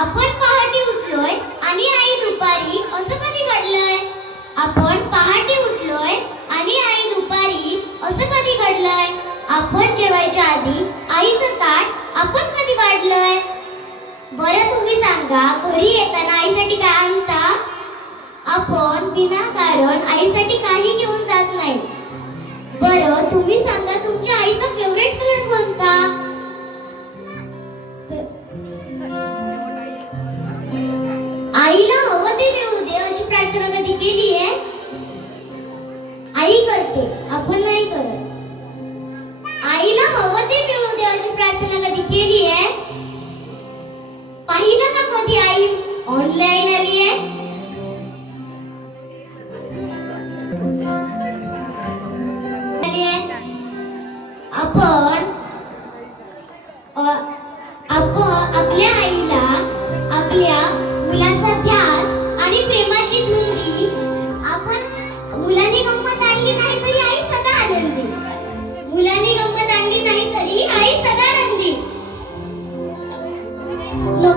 आपण पहाटे उठलोय आणि आई दुपारी असं कधी घडलंय? आपण पहाटे उठलोय आणि आई दुपारी असं कधी घडलंय? आपण जेवायच्या आधी आईचं ताट आपण कधी वाढलंय? बरं तुम्ही सांगा घरी येताना आईसाठी काय आणता? आपण विनाकारण आईसाठी काही घेऊन जात नाही. बरं तुम्ही सांगा तुमच्या आईचा फेवरेट कलर कोणता? आईला हवं ते मिळू दे अशी प्रार्थना कधी केली आहे? आई करते आपण नाही करत. आईला हवं ते मिळू दे अशी प्रार्थना कधी केली आहे? पाहिलं का कधी आई ऑनलाईन आली आहे? आपण आपण आपल्या Nó